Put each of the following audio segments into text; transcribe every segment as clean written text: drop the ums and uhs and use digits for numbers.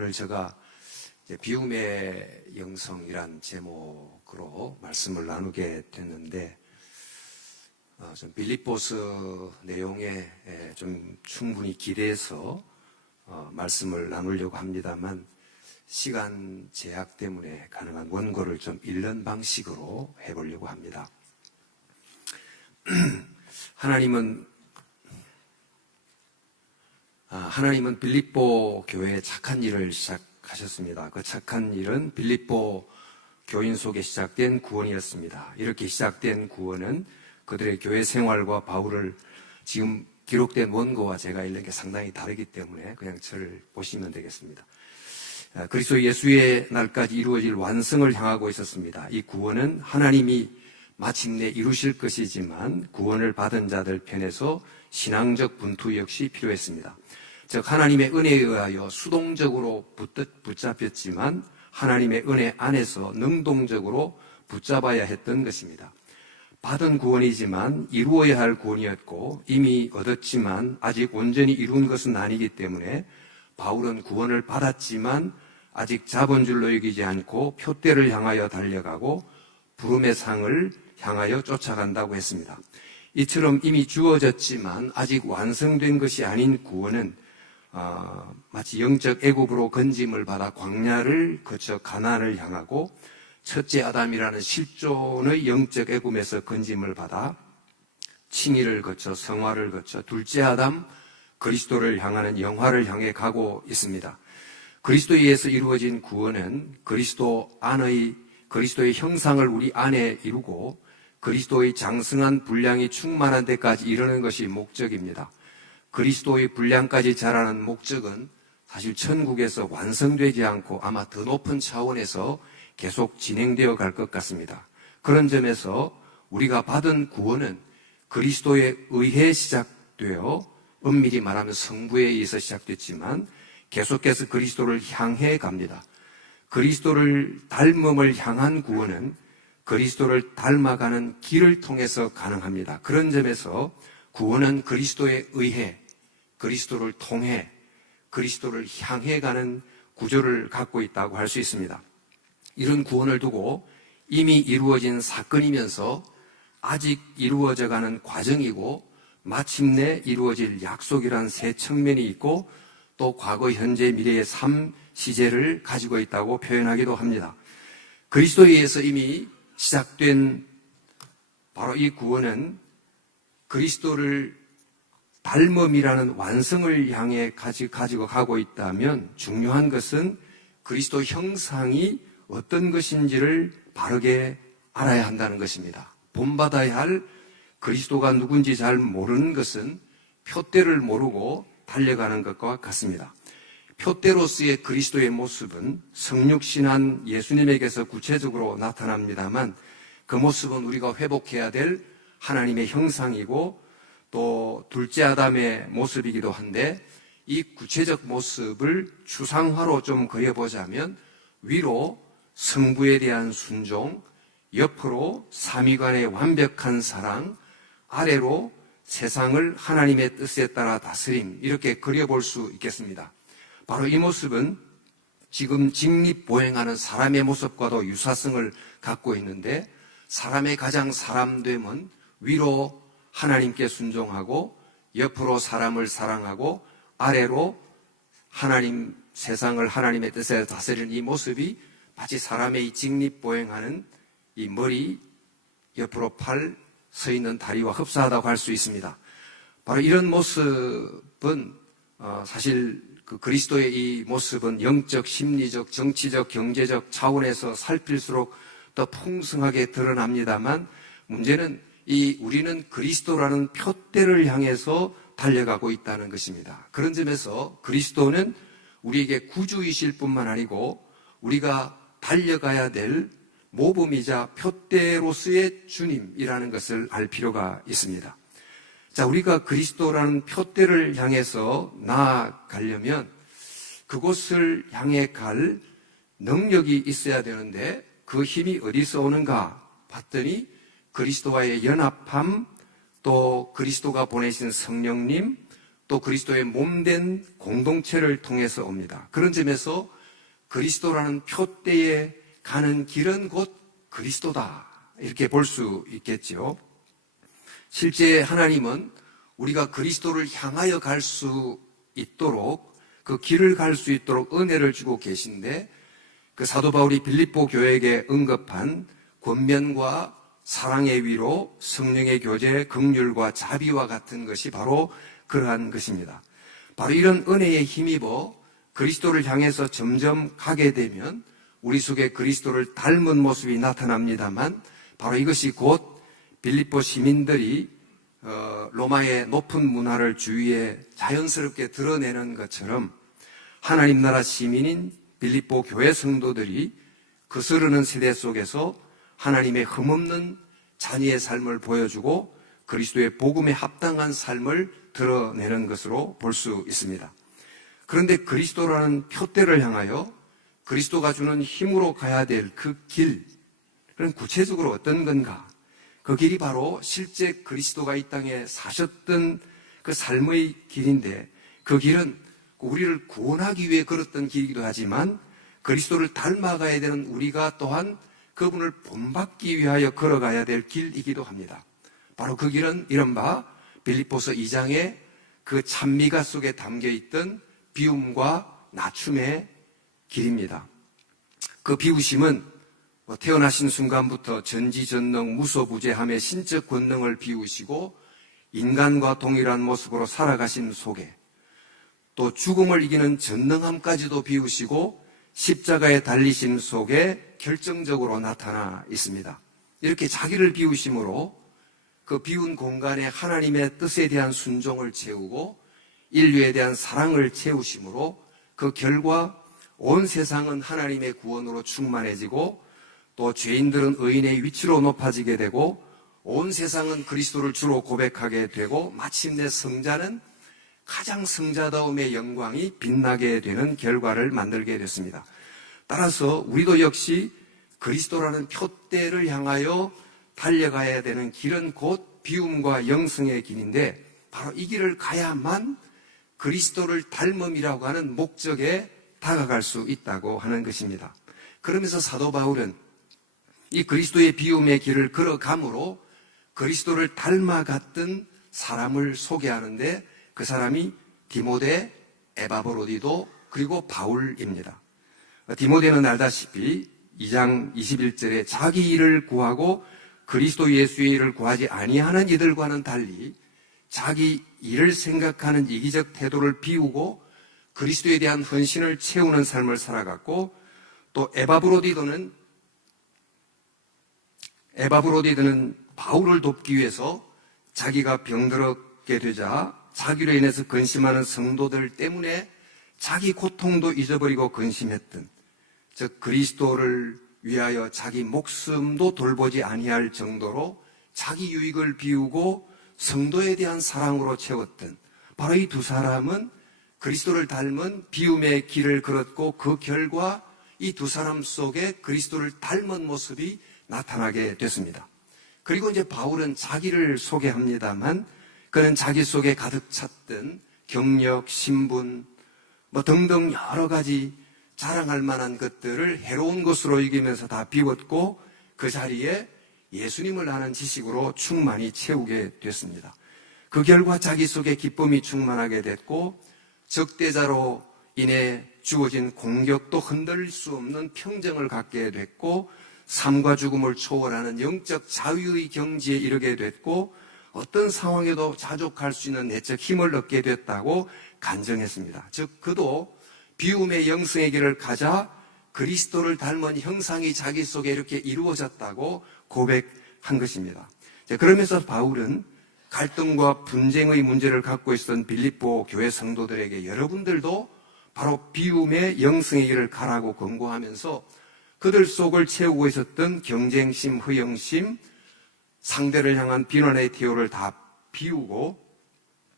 오늘 제가 비움의 영성이란 제목으로 말씀을 나누게 됐는데, 좀 빌립보서 내용에 좀 충분히 기대해서 말씀을 나누려고 합니다만, 시간 제약 때문에 가능한 원고를 좀 읽는 방식으로 해보려고 합니다. 하나님은 빌립보 교회에 착한 일을 시작하셨습니다. 그 착한 일은 빌립보 교인 속에 시작된 구원이었습니다. 이렇게 시작된 구원은 그들의 교회 생활과 바울을 지금 기록된 원고와 제가 읽는 게 상당히 다르기 때문에 그냥 저를 보시면 되겠습니다. 그리스도 예수의 날까지 이루어질 완성을 향하고 있었습니다. 이 구원은 하나님이 마침내 이루실 것이지만 구원을 받은 자들 편에서 신앙적 분투 역시 필요했습니다. 즉 하나님의 은혜에 의하여 수동적으로 붙잡혔지만 하나님의 은혜 안에서 능동적으로 붙잡아야 했던 것입니다. 받은 구원이지만 이루어야 할 구원이었고 이미 얻었지만 아직 온전히 이룬 것은 아니기 때문에 바울은 구원을 받았지만 아직 잡은 줄로 여기지 않고 표대를 향하여 달려가고 부름의 상을 향하여 쫓아간다고 했습니다. 이처럼 이미 주어졌지만 아직 완성된 것이 아닌 구원은 마치 영적 애굽으로 건짐을 받아 광야를 거쳐 가나안을 향하고 첫째 아담이라는 실존의 영적 애굽에서 건짐을 받아 칭의를 거쳐 성화를 거쳐 둘째 아담 그리스도를 향하는 영화를 향해 가고 있습니다. 그리스도에 의해서 이루어진 구원은 그리스도의 형상을 우리 안에 이루고 그리스도의 장성한 분량이 충만한 데까지 이르는 것이 목적입니다. 그리스도의 분량까지 자라는 목적은 사실 천국에서 완성되지 않고 아마 더 높은 차원에서 계속 진행되어 갈 것 같습니다. 그런 점에서 우리가 받은 구원은 그리스도에 의해 시작되어 엄밀히 말하면 성부에 의해서 시작됐지만 계속해서 그리스도를 향해 갑니다. 그리스도를 닮음을 향한 구원은 그리스도를 닮아가는 길을 통해서 가능합니다. 그런 점에서 구원은 그리스도에 의해, 그리스도를 통해, 그리스도를 향해 가는 구조를 갖고 있다고 할 수 있습니다. 이런 구원을 두고 이미 이루어진 사건이면서 아직 이루어져 가는 과정이고 마침내 이루어질 약속이란 세 측면이 있고 또 과거, 현재, 미래의 3시제를 가지고 있다고 표현하기도 합니다. 그리스도에 의해서 이미 시작된 바로 이 구원은 그리스도를 닮음이라는 완성을 향해 가지고 가고 있다면 중요한 것은 그리스도 형상이 어떤 것인지를 바르게 알아야 한다는 것입니다. 본받아야 할 그리스도가 누군지 잘 모르는 것은 표대를 모르고 달려가는 것과 같습니다. 표대로서의 그리스도의 모습은 성육신한 예수님에게서 구체적으로 나타납니다만 그 모습은 우리가 회복해야 될 하나님의 형상이고 또 둘째 아담의 모습이기도 한데 이 구체적 모습을 추상화로 좀 그려보자면 위로 성부에 대한 순종, 옆으로 삼위간의 완벽한 사랑, 아래로 세상을 하나님의 뜻에 따라 다스림, 이렇게 그려볼 수 있겠습니다. 바로 이 모습은 지금 직립보행하는 사람의 모습과도 유사성을 갖고 있는데 사람의 가장 사람됨은 위로 하나님께 순종하고 옆으로 사람을 사랑하고 아래로 하나님 세상을 하나님의 뜻에 다스리는 이 모습이 마치 사람의 직립보행하는 이 머리, 옆으로 팔, 서 있는 다리와 흡사하다고 할 수 있습니다. 바로 이런 모습은 사실 그리스도의 이 모습은 영적, 심리적, 정치적, 경제적 차원에서 살필수록 더 풍성하게 드러납니다만 문제는 우리는 그리스도라는 표대를 향해서 달려가고 있다는 것입니다. 그런 점에서 그리스도는 우리에게 구주이실 뿐만 아니고 우리가 달려가야 될 모범이자 표대로서의 주님이라는 것을 알 필요가 있습니다. 자, 우리가 그리스도라는 표대를 향해서 나아가려면 그곳을 향해 갈 능력이 있어야 되는데 그 힘이 어디서 오는가 봤더니 그리스도와의 연합함, 또 그리스도가 보내신 성령님, 또 그리스도의 몸된 공동체를 통해서 옵니다. 그런 점에서 그리스도라는 표대에 가는 길은 곧 그리스도다, 이렇게 볼 수 있겠죠. 실제 하나님은 우리가 그리스도를 향하여 갈 수 있도록, 그 길을 갈 수 있도록 은혜를 주고 계신데, 그 사도 바울이 빌립보 교회에게 언급한 권면과 사랑의 위로, 성령의 교제, 긍휼과 자비와 같은 것이 바로 그러한 것입니다. 바로 이런 은혜에 힘입어 그리스도를 향해서 점점 가게 되면 우리 속에 그리스도를 닮은 모습이 나타납니다만, 바로 이것이 곧 빌립보 시민들이 로마의 높은 문화를 주위에 자연스럽게 드러내는 것처럼 하나님 나라 시민인 빌립보 교회 성도들이 거스르는 세대 속에서 하나님의 흠없는 자녀의 삶을 보여주고 그리스도의 복음에 합당한 삶을 드러내는 것으로 볼 수 있습니다. 그런데 그리스도라는 표대를 향하여 그리스도가 주는 힘으로 가야 될 그 길, 그럼 구체적으로 어떤 건가? 그 길이 바로 실제 그리스도가 이 땅에 사셨던 그 삶의 길인데, 그 길은 우리를 구원하기 위해 걸었던 길이기도 하지만 그리스도를 닮아가야 되는 우리가 또한 그분을 본받기 위하여 걸어가야 될 길이기도 합니다. 바로 그 길은 이른바 빌립보서 2장의 그 찬미가 속에 담겨있던 비움과 낮춤의 길입니다. 그 비우심은 태어나신 순간부터 전지전능 무소부재함의 신적 권능을 비우시고 인간과 동일한 모습으로 살아가신 속에, 또 죽음을 이기는 전능함까지도 비우시고 십자가에 달리신 속에 결정적으로 나타나 있습니다. 이렇게 자기를 비우심으로 그 비운 공간에 하나님의 뜻에 대한 순종을 채우고 인류에 대한 사랑을 채우심으로 그 결과 온 세상은 하나님의 구원으로 충만해지고 또 죄인들은 의인의 위치로 높아지게 되고 온 세상은 그리스도를 주로 고백하게 되고 마침내 성자는 가장 성자다움의 영광이 빛나게 되는 결과를 만들게 됐습니다. 따라서 우리도 역시 그리스도라는 표대를 향하여 달려가야 되는 길은 곧 비움과 영성의 길인데, 바로 이 길을 가야만 그리스도를 닮음이라고 하는 목적에 다가갈 수 있다고 하는 것입니다. 그러면서 사도 바울은 이 그리스도의 비움의 길을 걸어감으로 그리스도를 닮아갔던 사람을 소개하는데, 그 사람이 디모데, 에바브로디도 그리고 바울입니다. 디모데는 알다시피 2장 21절에 자기 일을 구하고 그리스도 예수의 일을 구하지 아니하는 이들과는 달리 자기 일을 생각하는 이기적 태도를 비우고 그리스도에 대한 헌신을 채우는 삶을 살아갔고, 또 에바브로디도는 바울을 돕기 위해서 자기가 병들었게 되자 자기로 인해서 근심하는 성도들 때문에 자기 고통도 잊어버리고 근심했던, 즉 그리스도를 위하여 자기 목숨도 돌보지 아니할 정도로 자기 유익을 비우고 성도에 대한 사랑으로 채웠던 바로 이 두 사람은 그리스도를 닮은 비움의 길을 걸었고, 그 결과 이 두 사람 속에 그리스도를 닮은 모습이 나타나게 됐습니다. 그리고 이제 바울은 자기를 소개합니다만, 그는 자기 속에 가득 찼던 경력, 신분 등등 여러 가지 자랑할 만한 것들을 해로운 것으로 여기면서 다 비웠고 그 자리에 예수님을 아는 지식으로 충만히 채우게 됐습니다. 그 결과 자기 속에 기쁨이 충만하게 됐고, 적대자로 인해 주어진 공격도 흔들릴 수 없는 평정을 갖게 됐고, 삶과 죽음을 초월하는 영적 자유의 경지에 이르게 됐고, 어떤 상황에도 자족할 수 있는 내적 힘을 얻게 됐다고 간증했습니다. 즉 그도 비움의 영성의 길을 가자 그리스도를 닮은 형상이 자기 속에 이렇게 이루어졌다고 고백한 것입니다. 그러면서 바울은 갈등과 분쟁의 문제를 갖고 있었던 빌립보 교회 성도들에게 여러분들도 바로 비움의 영성의 길을 가라고 권고하면서 그들 속을 채우고 있었던 경쟁심, 허영심, 상대를 향한 비난의 태도를 다 비우고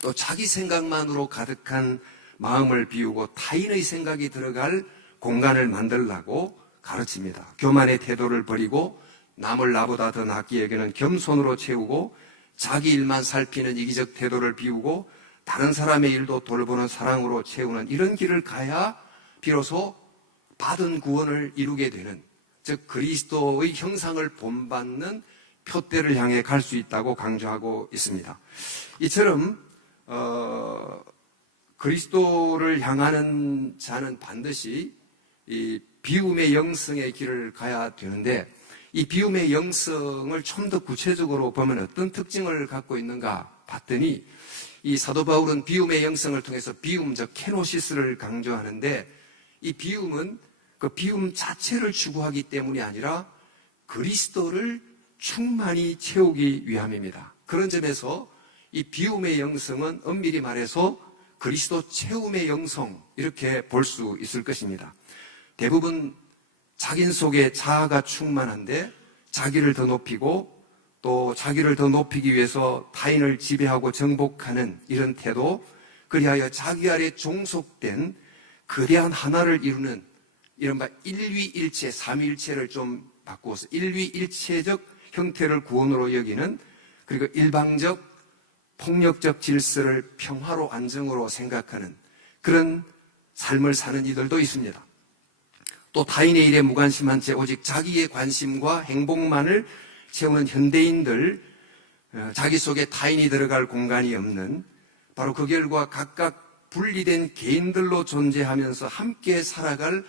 또 자기 생각만으로 가득한 마음을 비우고 타인의 생각이 들어갈 공간을 만들라고 가르칩니다. 교만의 태도를 버리고 남을 나보다 더 낫게 여기는 겸손으로 채우고 자기 일만 살피는 이기적 태도를 비우고 다른 사람의 일도 돌보는 사랑으로 채우는 이런 길을 가야 비로소 받은 구원을 이루게 되는, 즉 그리스도의 형상을 본받는 표대를 향해 갈 수 있다고 강조하고 있습니다. 이처럼 그리스도를 향하는 자는 반드시 이 비움의 영성의 길을 가야 되는데, 이 비움의 영성을 좀 더 구체적으로 보면 어떤 특징을 갖고 있는가 봤더니, 이 사도 바울은 비움의 영성을 통해서 비움적 케노시스를 강조하는데, 이 비움은 그 비움 자체를 추구하기 때문이 아니라 그리스도를 충만히 채우기 위함입니다. 그런 점에서 이 비움의 영성은 엄밀히 말해서 그리스도 채움의 영성, 이렇게 볼 수 있을 것입니다. 대부분 자기 속에 자아가 충만한데 자기를 더 높이고 또 자기를 더 높이기 위해서 타인을 지배하고 정복하는 이런 태도, 그리하여 자기 아래 종속된 거대한 하나를 이루는 이른바 일위일체, 삼위일체를 좀 바꾸어서 일위일체적 형태를 구원으로 여기는, 그리고 일방적 폭력적 질서를 평화로 안정으로 생각하는 그런 삶을 사는 이들도 있습니다. 또 타인의 일에 무관심한 채 오직 자기의 관심과 행복만을 채우는 현대인들, 자기 속에 타인이 들어갈 공간이 없는, 바로 그 결과 각각 분리된 개인들로 존재하면서 함께 살아갈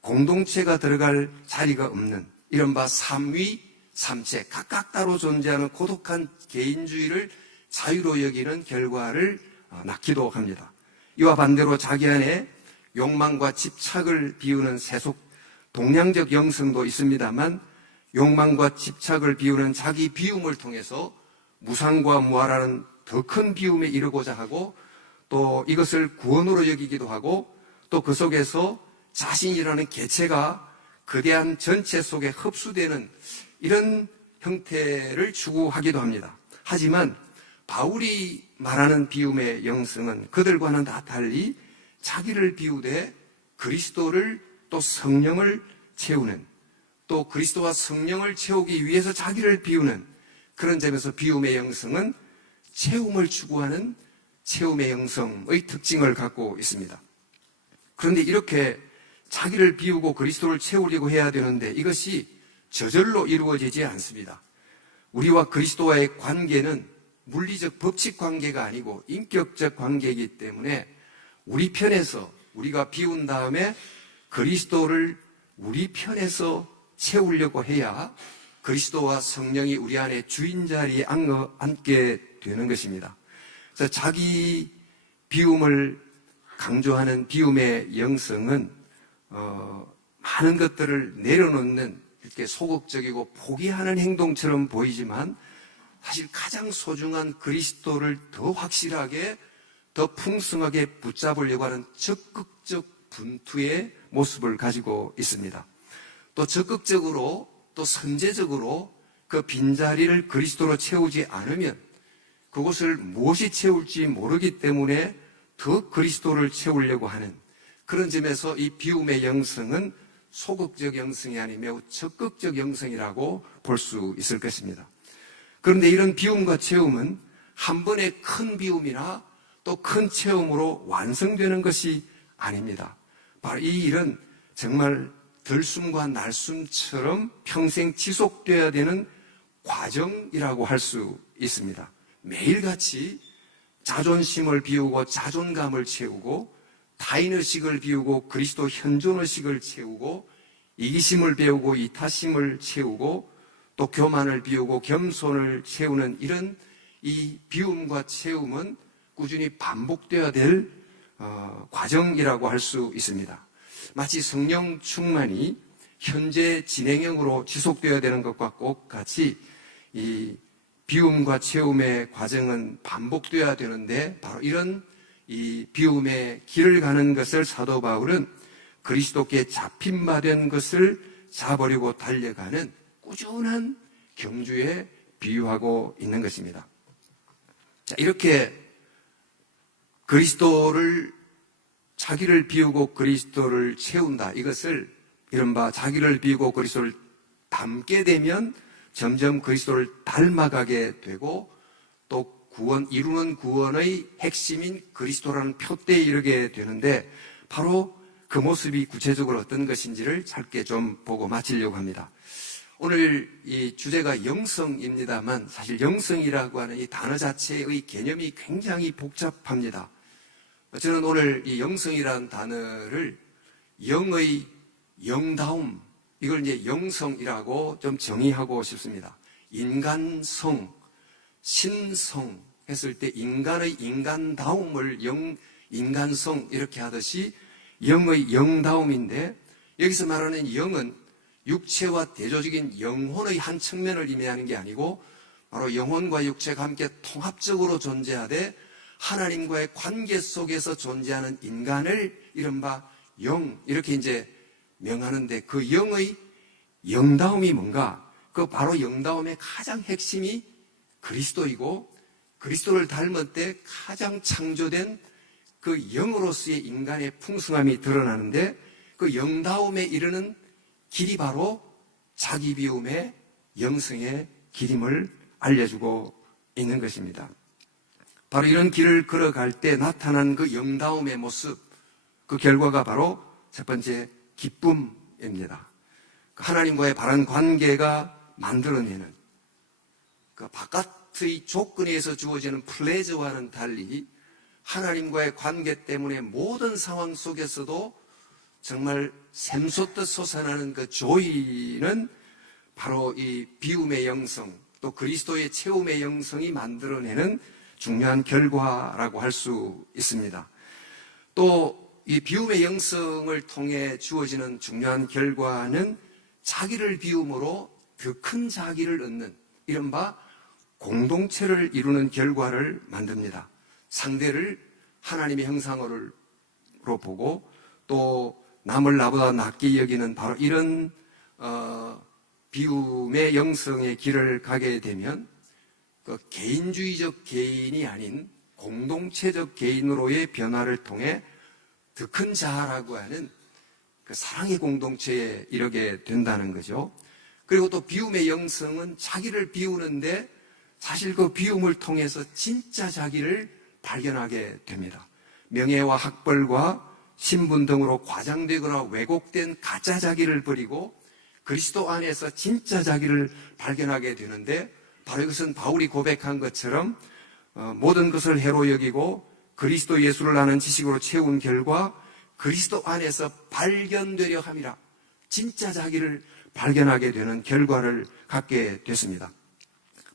공동체가 들어갈 자리가 없는 이른바 삼위, 삼체, 각각 따로 존재하는 고독한 개인주의를 자유로 여기는 결과를 낳기도 합니다. 이와 반대로 자기 안에 욕망과 집착을 비우는 세속 동량적 영성도 있습니다만, 욕망과 집착을 비우는 자기 비움을 통해서 무상과 무아라는 더 큰 비움에 이르고자 하고, 또 이것을 구원으로 여기기도 하고, 또 그 속에서 자신이라는 개체가 거대한 전체 속에 흡수되는 이런 형태를 추구하기도 합니다. 하지만 바울이 말하는 비움의 영성은 그들과는 다 달리 자기를 비우되 그리스도를 또 성령을 채우는, 또 그리스도와 성령을 채우기 위해서 자기를 비우는 그런 점에서 비움의 영성은 채움을 추구하는 채움의 영성의 특징을 갖고 있습니다. 그런데 이렇게 자기를 비우고 그리스도를 채우려고 해야 되는데 이것이 저절로 이루어지지 않습니다. 우리와 그리스도와의 관계는 물리적 법칙 관계가 아니고 인격적 관계이기 때문에 우리 편에서 우리가 비운 다음에 그리스도를 우리 편에서 채우려고 해야 그리스도와 성령이 우리 안에 주인 자리에 앉게 되는 것입니다. 그래서 자기 비움을 강조하는 비움의 영성은 많은 것들을 내려놓는 이렇게 소극적이고 포기하는 행동처럼 보이지만 사실 가장 소중한 그리스도를 더 확실하게 더 풍성하게 붙잡으려고 하는 적극적 분투의 모습을 가지고 있습니다. 또 적극적으로 또 선제적으로 그 빈자리를 그리스도로 채우지 않으면 그곳을 무엇이 채울지 모르기 때문에 더 그리스도를 채우려고 하는 그런 점에서 이 비움의 영성은 소극적 영성이 아니며 적극적 영성이라고 볼 수 있을 것입니다. 그런데 이런 비움과 채움은 한 번의 큰 비움이나 또 큰 체험으로 완성되는 것이 아닙니다. 바로 이 일은 정말 들숨과 날숨처럼 평생 지속되어야 되는 과정이라고 할 수 있습니다. 매일같이 자존심을 비우고 자존감을 채우고 타인의식을 비우고 그리스도 현존의식을 채우고 이기심을 배우고 이타심을 채우고 또 교만을 비우고 겸손을 채우는 이런 이 비움과 채움은 꾸준히 반복되어야 될 과정이라고 할 수 있습니다. 마치 성령 충만이 현재 진행형으로 지속되어야 되는 것과 똑같이 이 비움과 채움의 과정은 반복되어야 되는데 바로 이런 이 비움의 길을 가는 것을 사도 바울은 그리스도께 잡힌 바 된 것을 잡으려고 달려가는 꾸준한 경주에 비유하고 있는 것입니다. 자, 이렇게 그리스도를 자기를 비우고 그리스도를 채운다. 이것을 이른바 자기를 비우고 그리스도를 닮게 되면 점점 그리스도를 닮아가게 되고 또 구원, 이루는 구원의 핵심인 그리스도라는 표대에 이르게 되는데 바로 그 모습이 구체적으로 어떤 것인지를 짧게 좀 보고 마치려고 합니다. 오늘 이 주제가 영성입니다만 사실 영성이라고 하는 이 단어 자체의 개념이 굉장히 복잡합니다. 저는 오늘 이 영성이라는 단어를 영의 영다움, 이걸 이제 영성이라고 좀 정의하고 싶습니다. 인간성, 신성 했을 때 인간의 인간다움을 인간성 이렇게 하듯이 영의 영다움인데 여기서 말하는 영은 육체와 대조적인 영혼의 한 측면을 의미하는 게 아니고 바로 영혼과 육체가 함께 통합적으로 존재하되 하나님과의 관계 속에서 존재하는 인간을 이른바 영 이렇게 이제 명하는데 그 영의 영다움이 뭔가? 그 바로 영다움의 가장 핵심이 그리스도이고 그리스도를 닮을 때 가장 창조된 그 영으로서의 인간의 풍성함이 드러나는데 그 영다움에 이르는 길이 바로 자기 비움의 영성의 길임을 알려주고 있는 것입니다. 바로 이런 길을 걸어갈 때 나타난 그 영다움의 모습, 그 결과가 바로 첫 번째 기쁨입니다. 하나님과의 바른 관계가 만들어내는 그 바깥의 조건에서 주어지는 플레저와는 달리 하나님과의 관계 때문에 모든 상황 속에서도 정말 샘솟듯 솟아나는 그 조이는 바로 이 비움의 영성 또 그리스도의 채움의 영성이 만들어내는 중요한 결과라고 할 수 있습니다. 또 이 비움의 영성을 통해 주어지는 중요한 결과는 자기를 비움으로 더 큰 자기를 얻는 이른바 공동체를 이루는 결과를 만듭니다. 상대를 하나님의 형상으로 보고 또 남을 나보다 낫게 여기는 바로 이런 비움의 영성의 길을 가게 되면 그 개인주의적 개인이 아닌 공동체적 개인으로의 변화를 통해 더 큰 자아라고 하는 그 사랑의 공동체에 이르게 된다는 거죠. 그리고 또 비움의 영성은 자기를 비우는데 사실 그 비움을 통해서 진짜 자기를 발견하게 됩니다. 명예와 학벌과 신분 등으로 과장되거나 왜곡된 가짜 자기를 버리고 그리스도 안에서 진짜 자기를 발견하게 되는데 바로 이것은 바울이 고백한 것처럼 모든 것을 해로 여기고 그리스도 예수를 아는 지식으로 채운 결과 그리스도 안에서 발견되려 함이라 진짜 자기를 발견하게 되는 결과를 갖게 됐습니다.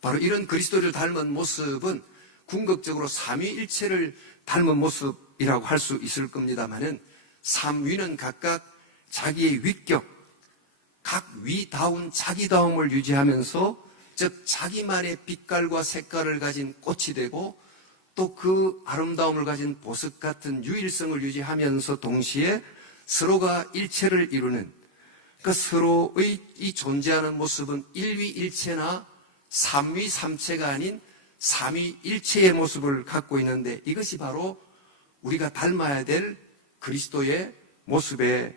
바로 이런 그리스도를 닮은 모습은 궁극적으로 삼위일체를 닮은 모습이라고 할 수 있을 겁니다만은 삼위는 각각 자기의 위격, 각 위다운 자기다움을 유지하면서 즉 자기만의 빛깔과 색깔을 가진 꽃이 되고 또 그 아름다움을 가진 보석 같은 유일성을 유지하면서 동시에 서로가 일체를 이루는 그 서로의 이 존재하는 모습은 일위일체나 삼위삼체가 아닌 삼위일체의 모습을 갖고 있는데 이것이 바로 우리가 닮아야 될 그리스도의 모습의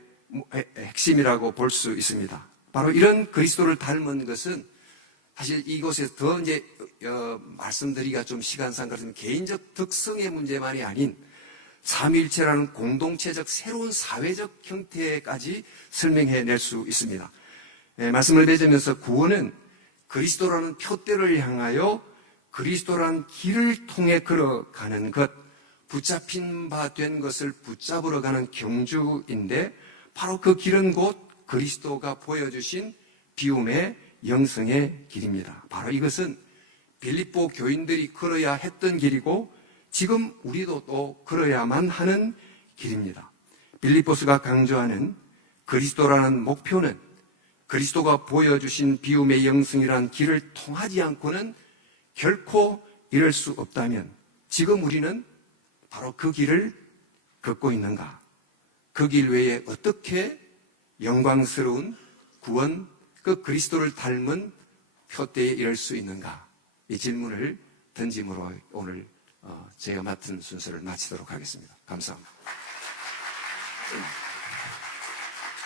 핵심이라고 볼 수 있습니다. 바로 이런 그리스도를 닮은 것은 사실 이곳에서 더 이제 말씀드리기가 좀 시간상 그렇지만 개인적 특성의 문제만이 아닌 삼위일체라는 공동체적 새로운 사회적 형태까지 설명해낼 수 있습니다. 말씀을 맺으면서 구원은 그리스도라는 표대를 향하여 그리스도라는 길을 통해 걸어가는 것, 붙잡힌 바 된 것을 붙잡으러 가는 경주인데 바로 그 길은 곧 그리스도가 보여주신 비움의 영성의 길입니다. 바로 이것은 빌립보 교인들이 걸어야 했던 길이고 지금 우리도 또 걸어야만 하는 길입니다. 빌립보서가 강조하는 그리스도라는 목표는 그리스도가 보여주신 비움의 영성이라는 길을 통하지 않고는 결코 이룰 수 없다면 지금 우리는 바로 그 길을 걷고 있는가? 그 길 외에 어떻게 영광스러운 구원, 그 그리스도를 닮은 표대에 이를 수 있는가? 이 질문을 던짐으로 오늘 제가 맡은 순서를 마치도록 하겠습니다. 감사합니다.